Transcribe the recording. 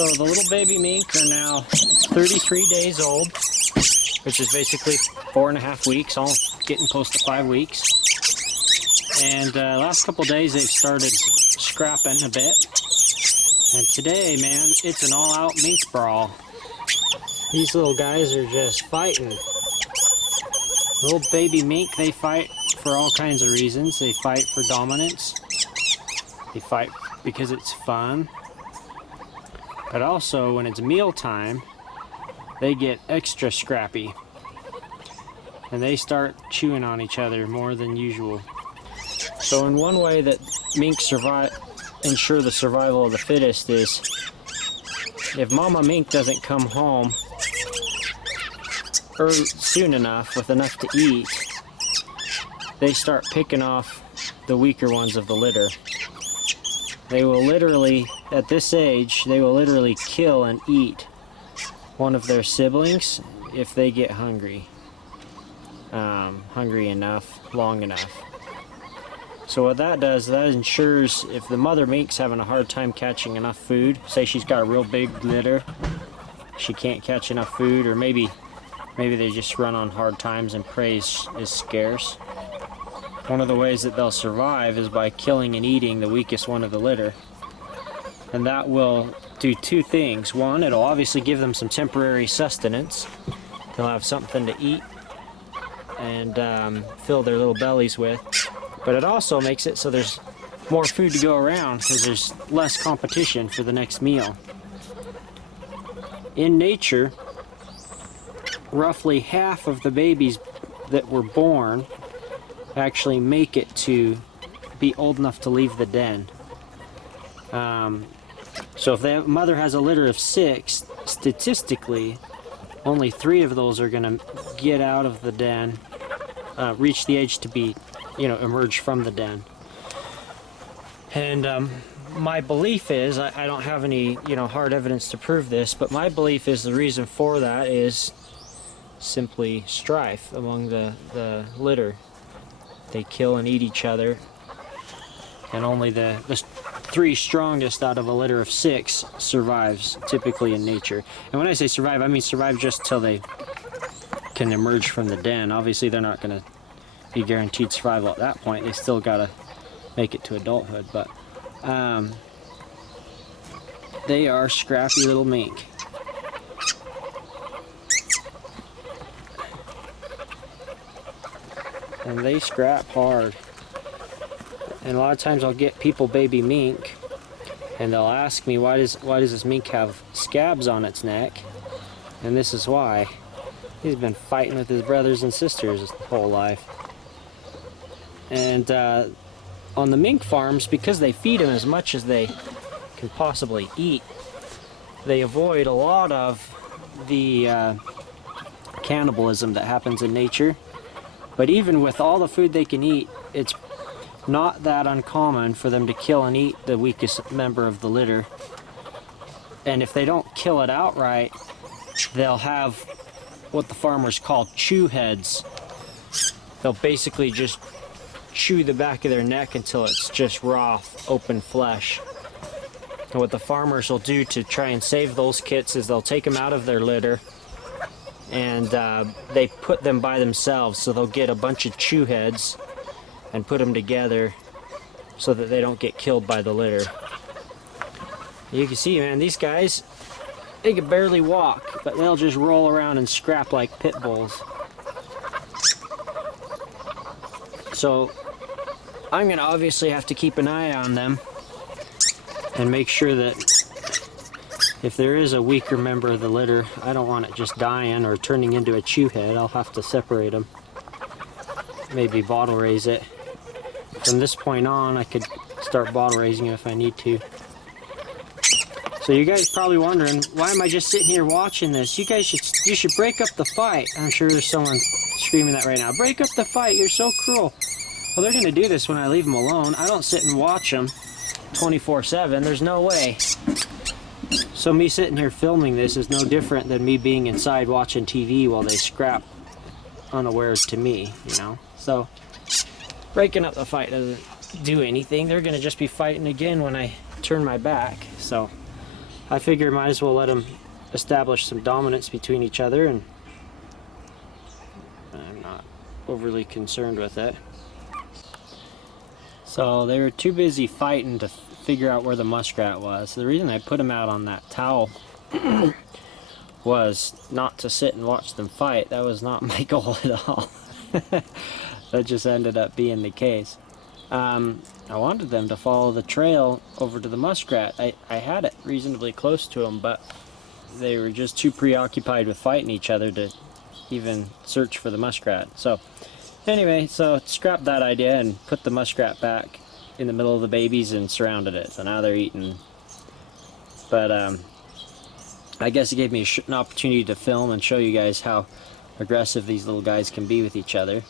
So the little baby mink are now 33 days old, which is basically 4.5 weeks, all getting close to 5 weeks. And last couple days they've started scrapping a bit. And today, man, it's an all-out mink brawl. These little guys are just fighting. Little baby mink, they fight for all kinds of reasons. They fight for dominance. They fight because it's fun. But also, when it's mealtime, they get extra scrappy. And they start chewing on each other more than usual. So in one way that minks ensure the survival of the fittest is, if Mama Mink doesn't come home soon enough with enough to eat, they start picking off the weaker ones of the litter. They will literally, at this age, they will literally kill and eat one of their siblings if they get hungry. Hungry enough, long enough. So what that does, that ensures if the mother mink's having a hard time catching enough food, say she's got a real big litter, she can't catch enough food, or maybe they just run on hard times and prey is scarce. One of the ways that they'll survive is by killing and eating the weakest one of the litter. And that will do two things. One, it'll obviously give them some temporary sustenance. They'll have something to eat and fill their little bellies with. But it also makes it so there's more food to go around because there's less competition for the next meal. In nature, roughly half of the babies that were born actually make it to be old enough to leave the den. So if the mother has a litter of 6, statistically, only 3 of those are going to get out of the den, reach the age to be, emerge from the den. And my belief is, I don't have any, hard evidence to prove this, but my belief is the reason for that is simply strife among the litter. They kill and eat each other, and only the 3 strongest out of a litter of 6 survives, typically in nature. And when I say survive, I mean survive just till they can emerge from the den. Obviously they're not going to be guaranteed survival at that point. They still got to make it to adulthood, but they are scrappy little mink. And they scrap hard. And a lot of times I'll get people baby mink and they'll ask me, why does this mink have scabs on its neck? And this is why. He's been fighting with his brothers and sisters his whole life. And on the mink farms, because they feed them as much as they can possibly eat, they avoid a lot of the cannibalism that happens in nature. But even with all the food they can eat, it's not that uncommon for them to kill and eat the weakest member of the litter. And if they don't kill it outright, they'll have what the farmers call chew heads. They'll basically just chew the back of their neck until it's just raw, open flesh. And what the farmers will do to try and save those kits is they'll take them out of their litter and they put them by themselves. So they'll get a bunch of chew heads and put them together so that they don't get killed by the litter. You can see, man, these guys, they can barely walk, but they'll just roll around and scrap like pit bulls. So I'm gonna obviously have to keep an eye on them and make sure that if there is a weaker member of the litter, I don't want it just dying or turning into a chew head. I'll have to separate them. Maybe bottle raise it. From this point on, I could start bottle raising it if I need to. So you guys probably wondering, why am I just sitting here watching this? You should break up the fight. I'm sure there's someone screaming that right now. Break up the fight, you're so cruel. Well, they're gonna do this when I leave them alone. I don't sit and watch them 24/7, there's no way. So me sitting here filming this is no different than me being inside watching TV while they scrap unawares to me, So breaking up the fight doesn't do anything. They're gonna just be fighting again when I turn my back. So I figure might as well let them establish some dominance between each other, and I'm not overly concerned with it. So they were too busy fighting to figure out where the muskrat was. The reason I put him out on that towel was not to sit and watch them fight. That was not my goal at all. That just ended up being the case. I wanted them to follow the trail over to the muskrat. I had it reasonably close to them, but they were just too preoccupied with fighting each other to even search for the muskrat. So anyway, so scrapped that idea and put the muskrat back in the middle of the babies and surrounded it. So now they're eating. But I guess it gave me an opportunity to film and show you guys how aggressive these little guys can be with each other.